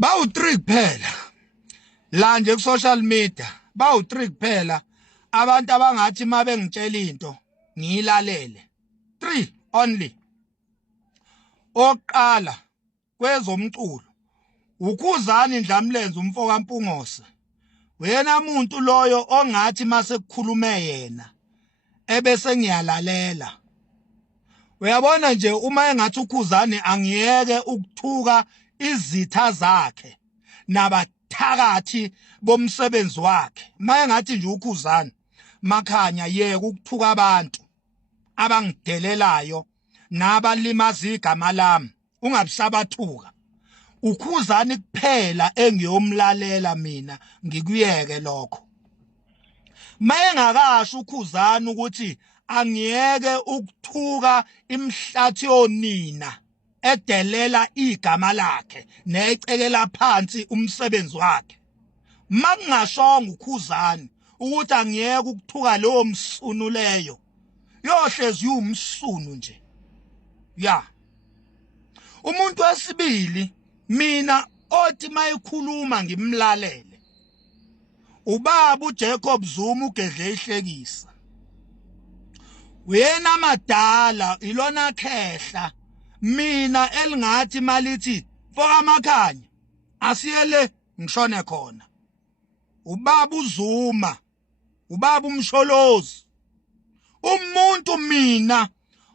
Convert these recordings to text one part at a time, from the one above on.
Bawu-3 kuphela la nje ku social media, bawu-3 kuphela abantu abangathi mabengitshela into ngiyilalele. 3 only. Oqala kwezomculo uKhuzani Ndlamlenze umfo kaMpungose. Wena muntu loyo ongathi mase kukhulume yena ebese ngiyalalela. Uyabona nje uma engathi uKhuzani angiyeke ukuthuka izitha zakhe nabathakathi bomsebenzi wakhe. Maye ngathi nje uKhuzani Makhanya yeke ukuthuka abantu abangidelelayo nabalimaza igama lami ungabisabathuka. uKhuzani kuphela engiyomlalela mina ngikuyeke lokho. Maye ngakasho uKhuzani ukuthi angiyeke ukuthuka imhlathi yonina edelela igama lakhe necekela phansi umsebenzi wakhe. Makungashonga uKhuzani ukuthi angiyeke ukuthuka lowo msunu leyo, yohlezi umsunu nje. Ya. Umuntu wesibili mina othi mayikhuluma ngimlalele ubaba uJacob Zuma ugedle ihlekisa. Wena madala ilona khehla mina elingathi malithi foka Makhanya asiyele ngishone khona. Ubaba uZuma, ubaba umsholozi, umuntu mina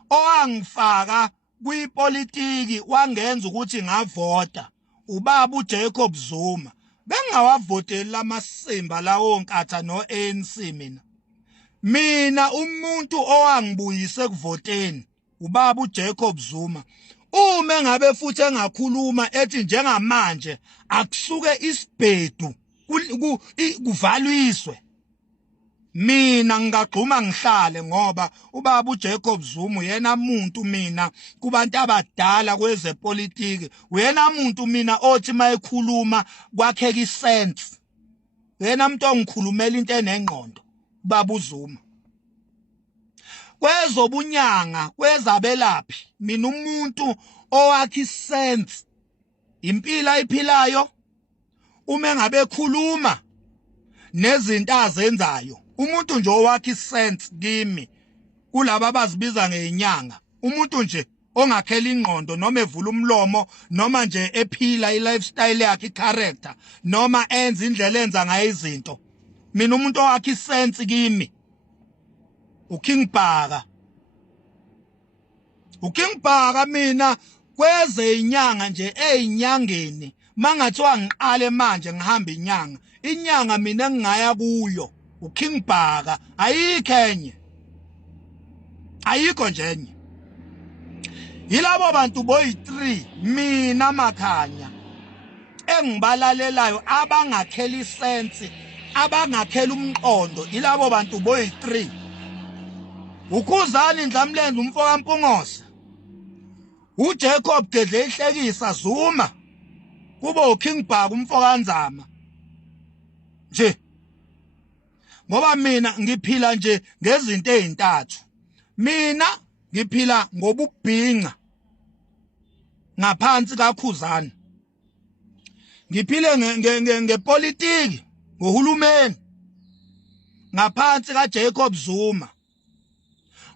owangifaka kwipolitiki wangenza ukuthi ngavota, ubaba uJacob Zuma. Bengawavoteli lamasimba lawo nkatha no-ANC mina. Mina umuntu owangibuyise kuvoteni ubaba uJacob Zuma. Uma ngabe futhi engakhuluma ethi njengamanje akusuke isibhedu kuvalwiswe, mina ngingagxuma ngihlale ngoba ubaba uJacob Zuma yena muntu mina kubantu abadala kwezepolitiki. Wena muntu mina othi mayekhuluma kwakheka isense. Wena umuntu ongikhulumela into enengqondo ubaba uZuma. Kwezobunyanga, kwezabelaphi, mina umuntu owakhi isense impilo ayiphilayo uma ngabe khuluma nezinto azenzayo. Umuntu nje owakhi isense kimi kulabo abazibiza ngeinyanga. Umuntu nje ongakhela ingqondo noma evula umlomo noma nje ephila i-lifestyle yakhe, i-character noma enza indlela enza ngayo izinto. Mina umuntu owakhi isense kimi uKing Bhaka. uKing Bhaka mina kweze inyanga nje ezinyangeni mangathiwa ngiqale manje ngihamba inyanga mina engingaya kuyo uKing Bhaka ayikho enye, ayikho nje enye. Yilabo bantu boyi-3 mina Makhanya engibalalelayo abangakhela isense, abangakhela umqondo. Yilabo bantu boyi-3. uKhuzani Ndlamlenze umfo kaMpungose, uJacob gedle ihlekisa Zuma, kube uKing Bhaka umfo kaNzama nje. Ngoba mina ngiphila nje ngezinto ezintathu. Mina ngiphila ngobubhinqa ngaphansi kaKhuzani. Ngiphile ngepolitiki ngohulumeni ngaphansi kaJacob Zuma.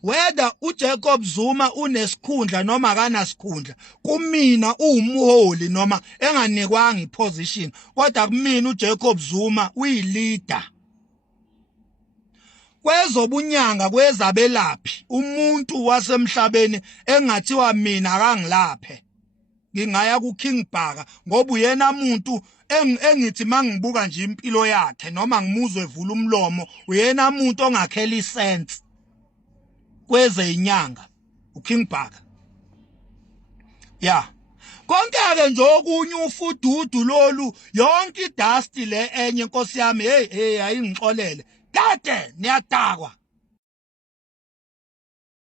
Whether uJacob Zuma unesikhundla noma akanasikhundla, kumina uwumholi noma enganikwanga iposition, kodwa kumina uJacob Zuma uyileader. Kwezobunyanga, kwezabelaphi, umuntu wasemhlabeni engathiwa mina akangilaphe, ngingaya kuKing Bhaka ngoba uyena umuntu engithi mangibuka nje impilo yakhe noma ngimuzwe evula umlomo, uyena umuntu ongakhela isense. Kweze inyanga uKing Bhaka. Ya. Konke-ke nje okunye ufududu lolu, yonke idust le enye Nkosi yami, hey ayingixolele. Kade niyadakwa.